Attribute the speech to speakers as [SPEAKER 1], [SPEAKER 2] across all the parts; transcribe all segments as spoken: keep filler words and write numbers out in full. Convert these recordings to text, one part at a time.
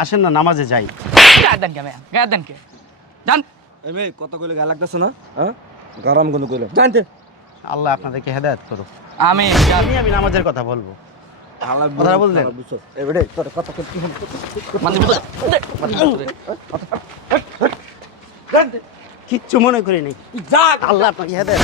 [SPEAKER 1] আসেন না নামাজে যাই।
[SPEAKER 2] গায়েন কে মেয়া গায়েন কে জান
[SPEAKER 3] এই মেয়ে কত কইলে গা লাগতেছে না? হ্যাঁ গরম কোন কইলে জানতে
[SPEAKER 1] আল্লাহ আপনাদেরকে হেদায়েত করুক।
[SPEAKER 2] আমি
[SPEAKER 1] আমি আমি নামাজের কথা বলবো।
[SPEAKER 3] আলা
[SPEAKER 1] কথাটা বুঝলেন?
[SPEAKER 3] বুঝছো এবারে তোর কথা কত কি
[SPEAKER 2] মানে
[SPEAKER 3] জানতে
[SPEAKER 1] কিচ্ছু মনে করি নাই।
[SPEAKER 3] যা
[SPEAKER 1] আল্লাহ আপনাকে হেদায়েত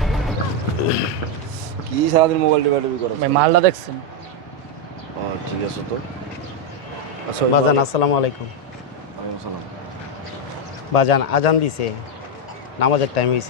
[SPEAKER 3] কি সারাদিন মোবাইল টিপা টিপি করো?
[SPEAKER 2] ভাই মালটা দেখছেন?
[SPEAKER 3] ও ঠিক আছে তো। আচ্ছা
[SPEAKER 1] বাজান আসসালামু আলাইকুম।
[SPEAKER 3] ওয়ালাইকুম সালাম।
[SPEAKER 1] বাজান আজান দিছে, নামাজের টাইম হয়েছে,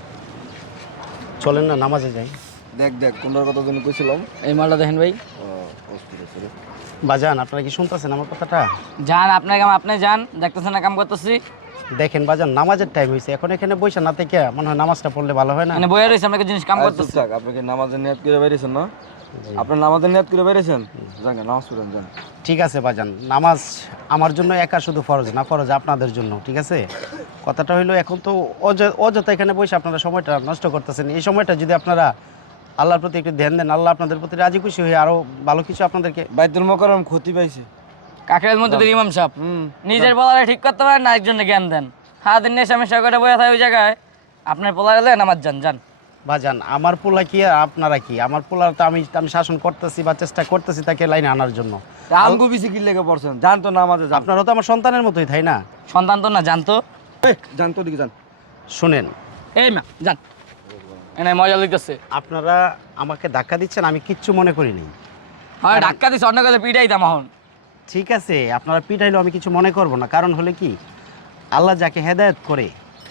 [SPEAKER 1] চলেন না নামাজে যাই।
[SPEAKER 3] দেখ দেখ কোনটার কথা তুমি কইছিলাম?
[SPEAKER 2] এই মালটা দেখেন ভাই।
[SPEAKER 3] ও অস্থির আছে রে।
[SPEAKER 1] বাজান আপনারা কি শুনতেছেন আমার কথাটা?
[SPEAKER 2] যান আপনার কাম আপনি যান, দেখতেছেন না কাম করতেছি।
[SPEAKER 1] দেখেন বাজান নামাজের টাইম হয়েছে, এখন এখানে বসে না থেকে মনে হয় নামাজটা পড়লে ভালো হয় না।
[SPEAKER 2] মানে বইয়া রয়েছে আপনাকে জিনিস কাম
[SPEAKER 3] আচ্ছা,
[SPEAKER 2] করতেছি।
[SPEAKER 3] থাক, আপনি কি নামাজের নিয়ত করে বেরিয়েছেন না? আপনি নামাজের নিয়ত করে বেরিয়েছেন? যান নামাজ পড়েন যান।
[SPEAKER 1] ঠিক আছে বাজান, নামাজ আমার জন্য একা শুধু ফরজ না, ফরজ আপনাদের জন্য, ঠিক আছে? কথাটা হইলো এখন তো অয- অযথা এখানে বসে আপনারা সময়টা নষ্ট করতেছেন। এই সময়টা যদি আপনারা আল্লাহর প্রতি একটু ধ্যান দেন, আল্লাহ আপনাদের প্রতি রাজি খুশি হয়ে আরো ভালো কিছু আপনাদেরকে।
[SPEAKER 3] বাইতুল মোকাররম ক্ষতি পাইছে।
[SPEAKER 2] কাকের মধ্যে তো ইমাম সাহেব
[SPEAKER 3] হুম
[SPEAKER 2] নিজের পোলারে ঠিক করতে পারেন না, একজনে জ্ঞান দেন। সারাদিন নেশা মেশা করে বয়ে থাকে ওই জায়গায়, আপনার পোলারে দেন আমার যান যান।
[SPEAKER 1] বাজান আমার পোলা কি আর আপনারা কি? আমার পোলার তো আমি আমি শাসন করতেছি বা চেষ্টা করতেছি তাকে লাইনে আনার জন্য।
[SPEAKER 3] আমগো বেশি কি লেগে পড়ছেন? জান তো নামাজে যান।
[SPEAKER 1] আপনারা তো আমার সন্তানের মতোই, তাই না?
[SPEAKER 2] সন্তান তো না, জানতো।
[SPEAKER 3] এই, জান তো দিকে যান।
[SPEAKER 1] শুনেন,
[SPEAKER 2] এই মা যান, এনে মজা লইতেছে।
[SPEAKER 1] আপনারা আমাকে ধাক্কা দিচ্ছেন, আমি কিচ্ছু মনে করিনি।
[SPEAKER 2] হয় ধাক্কা দিছে, অন্য কথা পিটাই দাম এখন।
[SPEAKER 1] ঠিক আছে, আপনারা পিটাইলেও আমি কিছু মনে করব না, কারণ হলে কি আল্লাহ যাকে হেদায়েত করে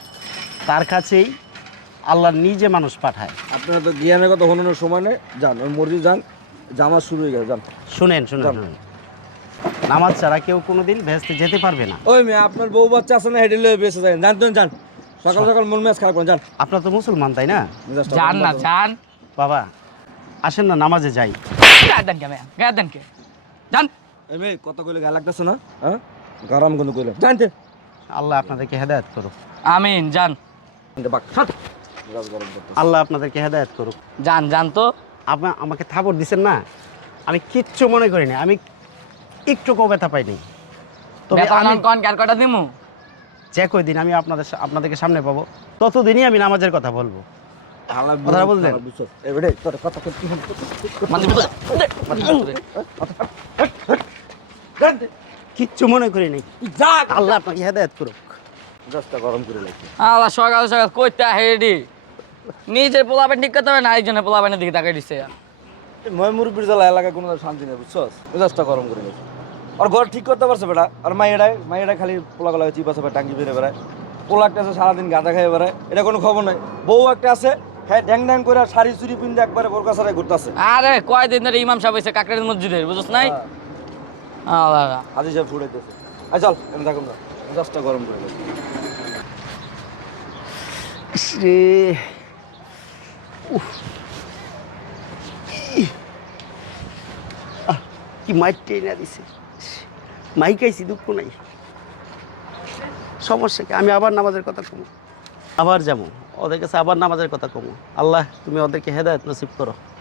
[SPEAKER 1] তার কাছেই আল্লাহ নিজে মানুষ পাঠায়।
[SPEAKER 3] আপনারা তো জ্ঞানের কথা হনোর সময় নেই, যান ওই মসজিদ যান, জামা শুরু হয়ে গেছে যান।
[SPEAKER 1] শুনেন শুনেন
[SPEAKER 3] যান।
[SPEAKER 1] শুনেন, নামাজ ছাড়া কেউ কোনোদিন ভেস্তে যেতে পারবে না।
[SPEAKER 3] ওই মেয়ে আপনার বউ বাচ্চা আছে না, হেঁটে লয়ে বেঁচে যান, জান তো যান। সকাল সকাল মন মেজাজ খারাপ করেন যান।
[SPEAKER 1] আপনারা তো মুসলমান, তাই না?
[SPEAKER 3] মেজাজটা
[SPEAKER 2] যান
[SPEAKER 3] বন্ধ
[SPEAKER 2] না
[SPEAKER 3] করুন।
[SPEAKER 2] যান।
[SPEAKER 1] বাবা আসেন না নামাজে যাই।
[SPEAKER 2] গায়েন কে মেয়া গায়েন কে যান।
[SPEAKER 3] এই মেয়ে কত কইলে গা লাগতেছে না? হ্যাঁ গরম কোন কইলে জানতে
[SPEAKER 1] আল্লাহ আপনাদেরকে হেদায়েত করুক।
[SPEAKER 2] আমিন যান
[SPEAKER 3] বাক হাট মেজাজ গরম করতেছে।
[SPEAKER 1] আল্লাহ আপনাদেরকে হেদায়েত করুক।
[SPEAKER 2] যান যান তো।
[SPEAKER 1] আপনি আমাকে থাপড় দিচ্ছেন না, আমি কিচ্ছু মনে করিনি, আমি একটু কেউ ব্যথা পাইনি। তবে
[SPEAKER 2] বেতন
[SPEAKER 1] আমি
[SPEAKER 2] কোন কার কটা দিমু?
[SPEAKER 1] যে কয়দিন আমি আপনাদের সা- আপনাদেরকে সামনে পাবো ততদিনই আমি নামাজের কথা বলবো।
[SPEAKER 3] আলা
[SPEAKER 1] কথাটা বুঝলেন?
[SPEAKER 3] বুঝছো এবারে তোর কথা কত কি
[SPEAKER 2] মানে
[SPEAKER 3] জানতে
[SPEAKER 1] কিচ্ছু মনে করিনি।
[SPEAKER 3] যা
[SPEAKER 1] আল্লাহ আপনাকে হেদায়েত করুক।
[SPEAKER 3] মেজাজটা গরম করে লাগছে।
[SPEAKER 2] আল্লাহ সকাল সকাল কইতে হেডি নিজের পোলাপেন ঠিক করতে হবে না, আরেকজনের পোলাপেনের দিকে তাকাই দিছে।
[SPEAKER 3] ময় মুরব্বির জ্বালা এলাকায় কোনো শান্তি নেই বুঝছস, মেজাজটা গরম করে লাগছে। আর ঘর ঠিক করতে পারছে বেটা, আর মাইয়েরাই মাইয়েরাই খালি পোলা গলা চিপা চাপা টাঙ্গি বেড়ে বেড়ায়। পোলা একটা আছে সারাদিন গাঁদা খেয়ে বেড়ায়, এটা কোনো খবর নাই। বউ একটা আছে হ্যাঁ ড্যাং ড্যাং করে শাড়ি চুরি পিন্দে একবারে বোরকা ছাড়াই ঘুরতেছে।
[SPEAKER 2] আরে কয়দিন ধরে ইমাম সাহেব হয়েছে কাকরের মসজিদের, বুঝছ নাই? আল্লাহ
[SPEAKER 3] হাজি সাহেব ফুটাইতেছে। আই চল আমি থাকুন না, মেজাজটা গরম করে লাগছে।
[SPEAKER 1] রে কি মাইক টেনে দিছে, মাইক আইসি দুঃখ নাই, সমস্যা কি? আমি আবার নামাজের কথা কমো, আবার যাবো ওদের কাছে, আবার নামাজের কথা কমো। আল্লাহ তুমি ওদেরকে হেদায়েত নসিব করো।